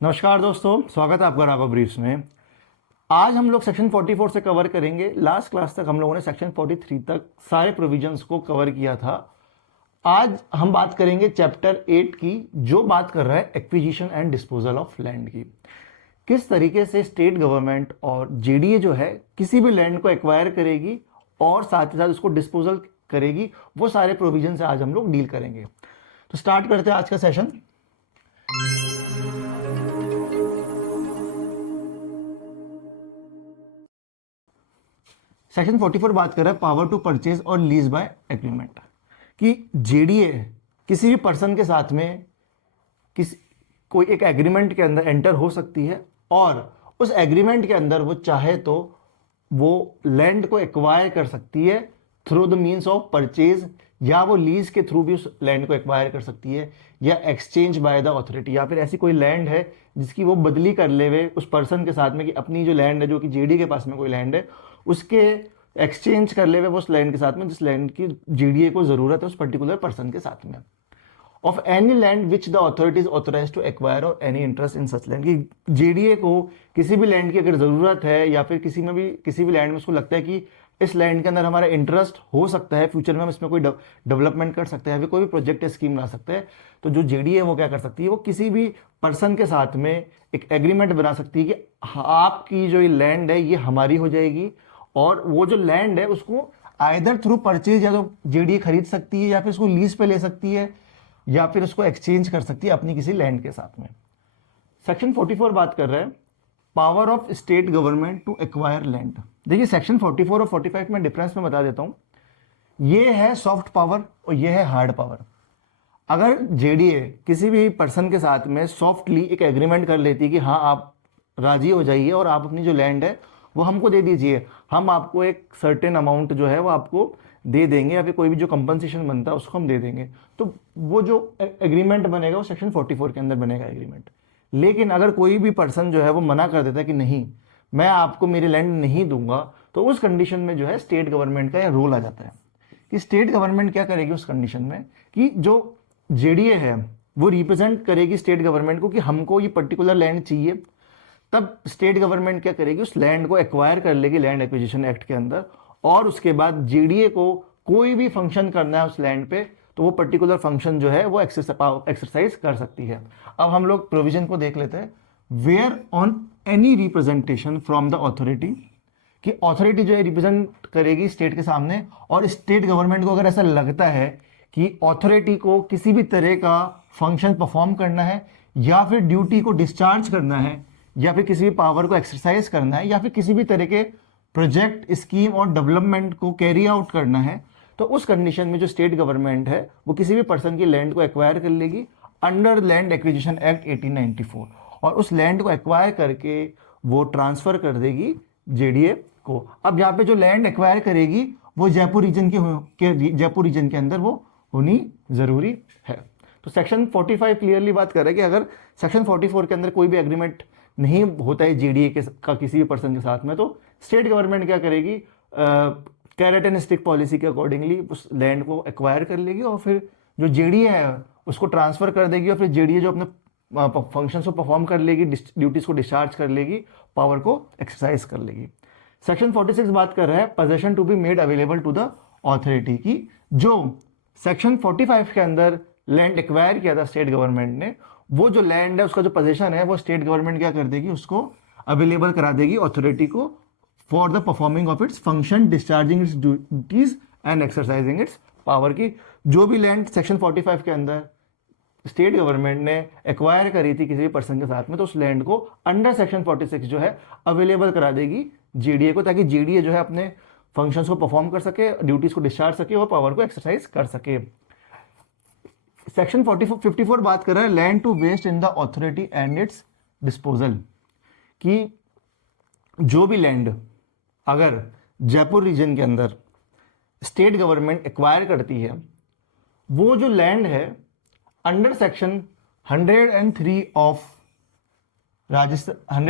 नमस्कार दोस्तों, स्वागत है आपका राघव ब्रीफ्स में। आज हम लोग सेक्शन 44 से कवर करेंगे। लास्ट क्लास तक हम लोगों ने सेक्शन 43 तक सारे प्रोविजंस को कवर किया था। आज हम बात करेंगे चैप्टर 8 की, जो बात कर रहा है acquisition and disposal of land की। किस तरीके से स्टेट गवर्नमेंट और जेडीए जो है किसी भी लैंड को एक्वायर करेगी और साथ ही साथ उसको डिस्पोजल करेगी, वो सारे प्रोविजन से आज हम लोग डील करेंगे। तो स्टार्ट करते हैं आज का सेशन। सेक्शन 44 बात कर रहा है पावर टू परचेज और लीज बाय एग्रीमेंट, कि जेडीए किसी भी पर्सन के साथ में किसी कोई एक एग्रीमेंट के अंदर एंटर हो सकती है और उस एग्रीमेंट के अंदर वो चाहे तो वो लैंड को एक्वायर कर सकती है through the means of purchase, या वो लीज के थ्रू भी उस लैंड को एक्वायर कर सकती है, या एक्सचेंज बाय द अथॉरिटी, या फिर ऐसी कोई लैंड है जिसकी वो बदली कर ले हुए उस पर्सन के साथ में, कि अपनी जो लैंड है, जो कि जेडी के पास में कोई लैंड है, उसके एक्सचेंज कर ले हुए उस लैंड के साथ में जिस लैंड की जेडीए को जरूरत है उस पर्टिकुलर पर्सन के साथ में। Of any land which the authority is authorise to acquire or any interest in such land, कि जेडीए को किसी भी लैंड की अगर जरूरत है या फिर किसी भी लैंड में उसको लगता है कि इस लैंड के अंदर हमारा इंटरेस्ट हो सकता है, फ्यूचर में हम इसमें कोई डेवलपमेंट कर सकते हैं, फिर कोई भी प्रोजेक्ट या स्कीम ला सकते हैं, तो जो जेडीए वो क्या कर सकती है, वो किसी भी पर्सन के साथ में एक एग्रीमेंट बना सकती है कि आपकी जो ये लैंड है ये हमारी हो जाएगी, और वो जो लैंड है उसको आइदर थ्रू परचेज या तो जेडीए खरीद सकती है, या फिर उसको लीज पे ले सकती है, या फिर उसको एक्सचेंज कर सकती है अपनी किसी लैंड के साथ में। सेक्शन 44 बात कर रहा है power of state government to acquire land. देखिए, सेक्शन 44 और 45 में डिफरेंस में बता देता हूं। ये है सॉफ्ट पावर और ये है हार्ड पावर। अगर जेडीए किसी भी पर्सन के साथ में सॉफ्टली एक एग्रीमेंट कर लेती है कि हाँ आप राजी हो जाइए और आप अपनी जो लैंड है वो हमको दे दीजिए, हम आपको एक सर्टेन अमाउंट जो है वो आपको दे देंगे, या फिर कोई भी जो कंपनसेशन बनता है उसको हम दे देंगे, तो वो जो एग्रीमेंट बनेगा वो सेक्शन 44 के अंदर बनेगा एग्रीमेंट। लेकिन अगर कोई भी पर्सन जो है वो मना कर देता है कि नहीं, मैं आपको मेरी लैंड नहीं दूंगा, तो उस कंडीशन में जो है स्टेट गवर्नमेंट का यह रोल आ जाता है कि स्टेट गवर्नमेंट क्या करेगी उस कंडीशन में, कि जो जेडीए है वो रिप्रेजेंट करेगी स्टेट गवर्नमेंट को कि हमको ये पर्टिकुलर लैंड चाहिए। तब स्टेट गवर्नमेंट क्या करेगी, उस लैंड को एक्वायर कर लेगी लैंड एक्विजिशन एक्ट के अंदर, और उसके बाद जेडीए को कोई भी फंक्शन करना है उस लैंड पे, तो वो पर्टिकुलर फंक्शन जो है वो एक्सरसाइज कर सकती है। अब हम लोग प्रोविजन को देख लेते हैं। Where on any representation from the authority, कि अथॉरिटी जो है रिप्रेजेंट करेगी स्टेट के सामने, और स्टेट गवर्नमेंट को अगर ऐसा लगता है कि अथॉरिटी को किसी भी तरह का फंक्शन परफॉर्म करना है, या फिर ड्यूटी को डिस्चार्ज करना है, या फिर किसी भी पावर को एक्सरसाइज करना है, या फिर किसी भी तरह के प्रोजेक्ट, स्कीम और डेवलपमेंट को कैरी आउट करना है, तो उस कंडीशन में जो स्टेट गवर्नमेंट है वो किसी भी पर्सन की लैंड को एक्वायर कर लेगी अंडर लैंड एक्विजिशन एक्ट 1894, और उस लैंड को एक्वायर करके वो ट्रांसफर कर देगी जेडीए को। अब यहाँ पे जो लैंड एक्वायर करेगी वो जयपुर रीजन के अंदर वो होनी जरूरी है। तो सेक्शन 45 क्लियरली बात कर रहा है कि अगर सेक्शन 44 के अंदर कोई भी एग्रीमेंट नहीं होता है जेडीए का किसी भी पर्सन के साथ में, तो स्टेट गवर्नमेंट क्या करेगी, कैरेट एंड स्टिक पॉलिसी के अकॉर्डिंगली उस लैंड को एक्वायर कर लेगी, और फिर जो जेडीए है उसको ट्रांसफर कर देगी, और फिर जेडीए जो अपने फंक्शंस को परफॉर्म कर लेगी, ड्यूटीज को डिस्चार्ज कर लेगी, पावर को एक्सरसाइज कर लेगी। सेक्शन 46 बात कर रहा है possession to be made available to the authority, की जो सेक्शन 45 के अंदर लैंड एक्वायर किया था स्टेट गवर्नमेंट ने, वो जो लैंड है उसका जो पोजीशन है वो स्टेट गवर्नमेंट क्या कर देगी, उसको अवेलेबल करा देगी अथॉरिटी को for the performing of its function, discharging it's duties and exercising it's power. की जो भी लैंड सेक्शन 45 के अंदर स्टेट गवर्नमेंट ने एक्वायर करी थी किसी भी पर्सन के साथ में, तो उस लैंड को अंडर सेक्शन 46 जो है अवेलेबल करा देगी जेडीए को, ताकि जेडीए जो है अपने फंक्शंस को परफॉर्म कर सके, ड्यूटीज को डिस्चार्ज सके और पावर को एक्सरसाइज कर सके। सेक्शन 54 बात कर रहा है land to vest in the authority and its disposal, कि जो भी लैंड अगर जयपुर रीजन के अंदर स्टेट गवर्नमेंट एक्वायर करती है, वो जो लैंड है अंडर सेक्शन 103 ऑफ Rajasthan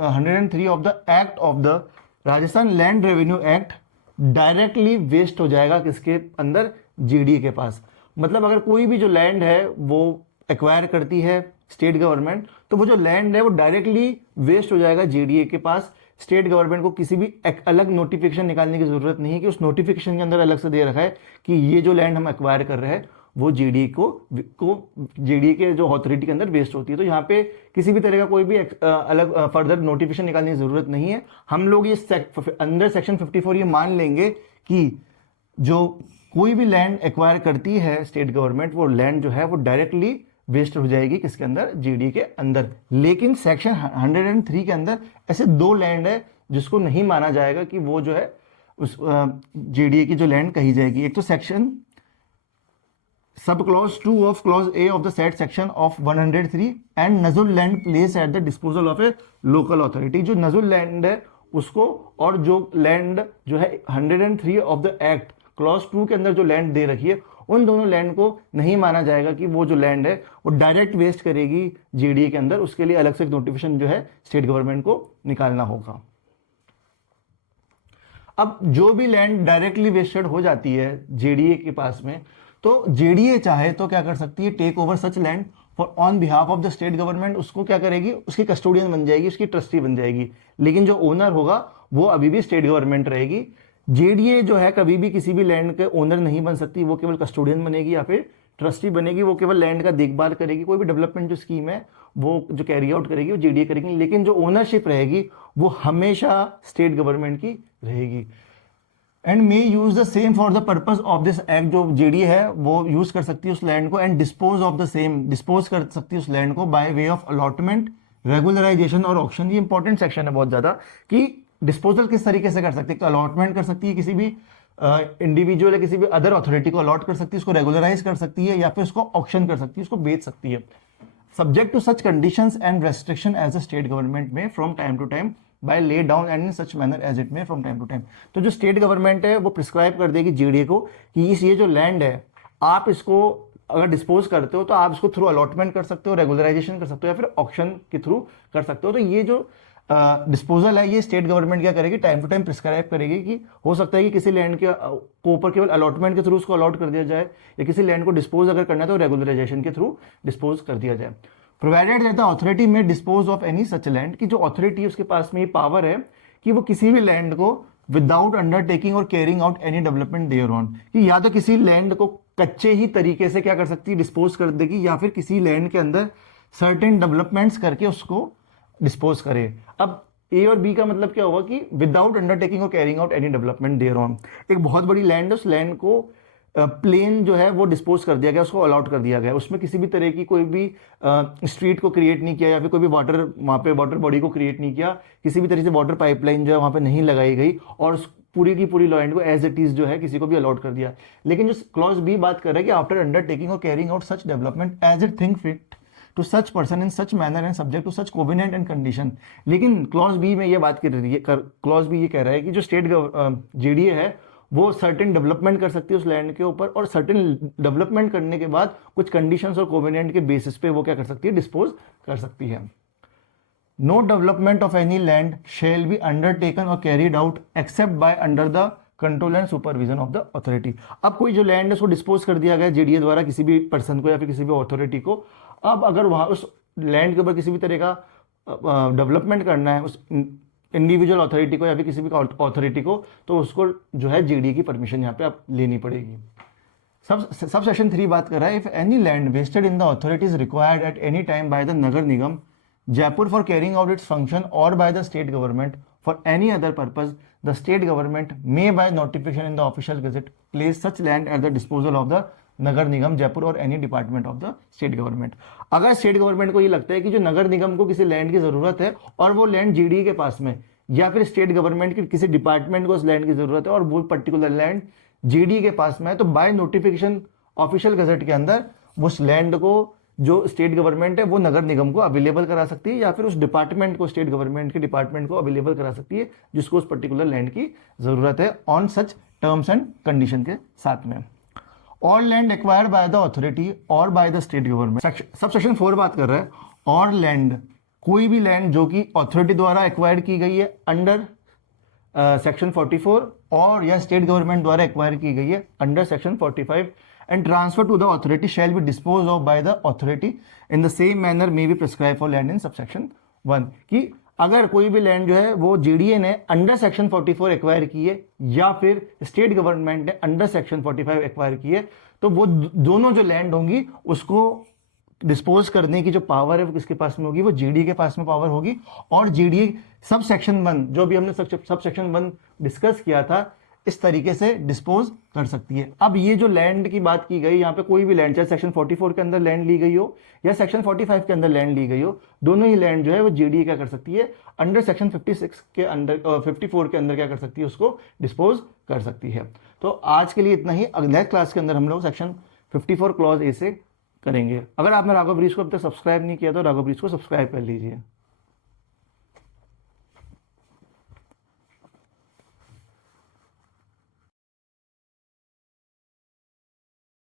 103 of the act of the Rajasthan land revenue act directly vest हो जाएगा किसके अंदर, जेडीए के पास। मतलब अगर कोई भी जो लैंड है वो एक्वायर करती है स्टेट गवर्नमेंट, तो वो जो लैंड है वो डायरेक्टली वेस्ट हो जाएगा जेडीए के पास। स्टेट गवर्नमेंट को किसी भी एक अलग नोटिफिकेशन निकालने की जरूरत नहीं है कि उस नोटिफिकेशन के अंदर अलग से दे रखा है कि ये जो लैंड हम एक्वायर कर रहे हैं वो जेडीए को जेडीए के जो अथॉरिटी के अंदर वेस्ट होती है। तो यहाँ पे किसी भी तरह का कोई भी अलग फर्दर नोटिफिकेशन निकालने की जरूरत नहीं है। हम लोग ये अंडर सेक्शन 54 ये मान लेंगे कि जो कोई भी लैंड एक्वायर करती है स्टेट गवर्नमेंट, वो लैंड जो है वो डायरेक्टली वेस्ट हो जाएगी किसके अंदर, जीडी के अंदर। लेकिन सेक्शन 103 के अंदर ऐसे दो लैंड है जिसको नहीं माना जाएगा कि वो जो है उस जीडीए की जो लैंड कही जाएगी। एक तो section sub clause 2 of clause A of the set section of 103 and नजुल land place at the disposal of a local authority. जो नजुल लैंड है उसको और जो लैंड जो है 103 ऑफ द एक्ट क्लॉज 2 के अंदर जो लैंड दे रखी है, उन दोनों लैंड को नहीं माना जाएगा कि वो जो लैंड है वो डायरेक्ट वेस्ट करेगी जीडीए के अंदर। उसके लिए अलग से नोटिफिकेशन जो है स्टेट गवर्नमेंट को निकालना होगा। अब जो भी लैंड डायरेक्टली वेस्टेड हो जाती है जेडीए के पास में, तो जेडीए चाहे तो क्या कर सकती है, take over such land for on behalf of the state government. उसको क्या करेगी, उसकी कस्टोडियन बन जाएगी, उसकी ट्रस्टी बन जाएगी। लेकिन जो ओनर होगा वो अभी भी स्टेट गवर्नमेंट रहेगी। जेडीए जो है कभी भी किसी भी लैंड के ओनर नहीं बन सकती, वो केवल कस्टोडियन बनेगी या फिर ट्रस्टी बनेगी। वो केवल लैंड का देखभाल करेगी, कोई भी डेवलपमेंट जो स्कीम है वो जो कैरी आउट करेगी वो जेडीए करेगी। लेकिन जो ओनरशिप रहेगी वो हमेशा स्टेट गवर्नमेंट की रहेगी। And may use the same for the purpose of this act. जो जेडीए है वो यूज कर सकती है उस लैंड को, and dispose of the same, dispose कर सकती है उस लैंड को by way of allotment, regularisation और ऑक्शन। ये इंपॉर्टेंट सेक्शन है बहुत ज्यादा कि डिस्पोजल किस तरीके से कर सकती है। तो अलॉटमेंट कर सकती है, किसी भी इंडिविजुअल या किसी भी अदर अथॉरिटी को अलॉट कर सकती है, उसको रेगुलराइज कर सकती है या फिर उसको ऑक्शन कर सकती है, उसको बेच सकती है। Subject to such conditions and restriction as a state government may from time to time by lay down and in such manner as it may from time to time. तो जो स्टेट गवर्नमेंट है वो prescribe कर देगी GDA को कि इस ये जो लैंड है आप इसको अगर डिस्पोज करते हो तो आप इसको थ्रू अलॉटमेंट कर सकते हो, रेगुलराइजेशन कर सकते हो या फिर ऑक्शन के थ्रू कर सकते हो। तो ये जो डिस्पोजल है ये स्टेट गवर्नमेंट क्या करेगी, टाइम टू टाइम प्रिस्क्राइब करेगी कि हो सकता है कि किसी लैंड के को ऊपर केवल अलॉटमेंट के थ्रू उसको अलॉट कर दिया जाए, या किसी लैंड को डिस्पोज अगर करना है तो रेगुलराइजेशन के थ्रू डिस्पोज कर दिया जाए। प्रोवाइडेड दैट द अथॉरिटी में dispose of any such land, की जो अथॉरिटी है उसके पास में ये पावर है कि वो किसी भी लैंड को विदाउट अंडरटेकिंग और carrying out any development thereon, कि या तो किसी लैंड को कच्चे ही तरीके से क्या कर सकती है, डिस्पोज कर देगी, या फिर किसी लैंड के अंदर सर्टेन डेवलपमेंट्स करके उसको डिस्पोज करे। अब ए और बी का मतलब क्या होगा कि विदाउट अंडरटेकिंग और carrying out any development thereon. एक बहुत बड़ी लैंड है, उस लैंड को प्लेन जो है वो डिस्पोज कर दिया गया, उसको अलॉट कर दिया गया, उसमें किसी भी तरह की कोई भी स्ट्रीट को क्रिएट नहीं किया या फिर कोई भी वाटर वहाँ पे वाटर बॉडी को क्रिएट नहीं किया, किसी भी तरह से वाटर पाइपलाइन जो है वहाँ पे नहीं लगाई गई, और उस पूरी की पूरी लैंड को एज इट इज जो है किसी को भी अलॉट कर दिया। लेकिन जो क्लॉज बी बात कर रहा है कि आफ्टर अंडरटेकिंग और carrying out such development as it think fit to such person in such manner and subject to such covenant and condition. लेकिन क्लॉज बी में ये बात कर रही है, क्लॉज बी ये कह रहा है कि जो स्टेट जेडीए है वो सर्टेन डेवलपमेंट कर सकती है उस लैंड के ऊपर, और सर्टेन डेवलपमेंट करने के बाद कुछ कंडीशंस और कोवेनेंट के बेसिस पे वो क्या कर सकती है, डिस्पोज कर सकती है। No development of any land shall be undertaken or carried out except by under the control and supervision of the authority. अब कोई जो लैंड है उसको डिस्पोज कर दिया गया जेडीए द्वारा किसी भी पर्सन को या फिर किसी भी अथॉरिटी को। अब अगर वहां उस लैंड के ऊपर किसी भी तरह का डेवलपमेंट करना है उस इंडिविजुअल अथॉरिटी को या फिर किसी भी अथॉरिटी को, तो उसको जो है जेडीए की परमिशन यहाँ पे आप लेनी पड़ेगी। सब सेक्शन 3 बात कर रहा है, if any land vested in the authority is required at any time by the Nagar Nigam Jaipur for carrying out its function or by the state government for any other purpose, the state government may by notification in the official gazette place such land at the disposal of the Nagar Nigam Jaipur or any department of the state government. अगर state government को ये लगता है कि जो नगर निगम को किसी land की जरूरत है और वो लैंड जीडीए के पास में, या फिर स्टेट गवर्नमेंट के किसी डिपार्टमेंट को उस लैंड की जरूरत है और वो पर्टिकुलर लैंड जीडीए के पास में है, तो बाय नोटिफिकेशन ऑफिशियल गजट के अंदर उस लैंड को जो स्टेट गवर्नमेंट है वो नगर निगम को अवेलेबल करा सकती है, या फिर उस डिपार्टमेंट को, स्टेट गवर्नमेंट के डिपार्टमेंट को अवेलेबल करा सकती है जिसको उस पर्टिकुलर लैंड की जरूरत है, on such terms and condition के साथ में। और land acquired by the authority or by the state government. Sub section 4 बात कर रहा है, और लैंड, कोई भी लैंड जो कि अथॉरिटी द्वारा एक्वायर की गई है अंडर सेक्शन 44 और या स्टेट गवर्नमेंट द्वारा एक्वायर की गई है under section 45 and transfer to the authority shall be dispose of by the authority in the same manner may be prescribe for land in subsection 1, कि अगर कोई भी लैंड जो है वो जेडीए ने अंडर सेक्शन 44 एक्वायर की है या फिर स्टेट गवर्नमेंट ने अंडर सेक्शन 45 एक्वायर की है, तो वो दोनों जो लैंड होंगी उसको डिस्पोज करने की जो पावर है वो किसके पास में होगी, वो जेडीए के पास में पावर होगी। और जेडीए सब सेक्शन 1 जो भी हमने सब सेक्शन 1 डिस्कस किया था इस तरीके से डिस्पोज कर सकती है। अब ये जो लैंड की बात की गई, यहाँ पे कोई भी लैंड चाहे सेक्शन 44 के अंदर लैंड ली गई हो या सेक्शन 45 के अंदर लैंड ली गई हो, दोनों ही लैंड जो है वो जेडीए क्या कर सकती है, अंडर सेक्शन 56 के अंदर 54 के अंदर क्या कर सकती है, उसको डिस्पोज कर सकती है। तो आज के लिए इतना ही। अगले क्लास के अंदर हम लोग सेक्शन 54 क्लॉज ए से करेंगे। अगर आपने राघव ब्रीज को अब तक सब्सक्राइब नहीं किया तो राघव ब्रीज को सब्सक्राइब कर लीजिए।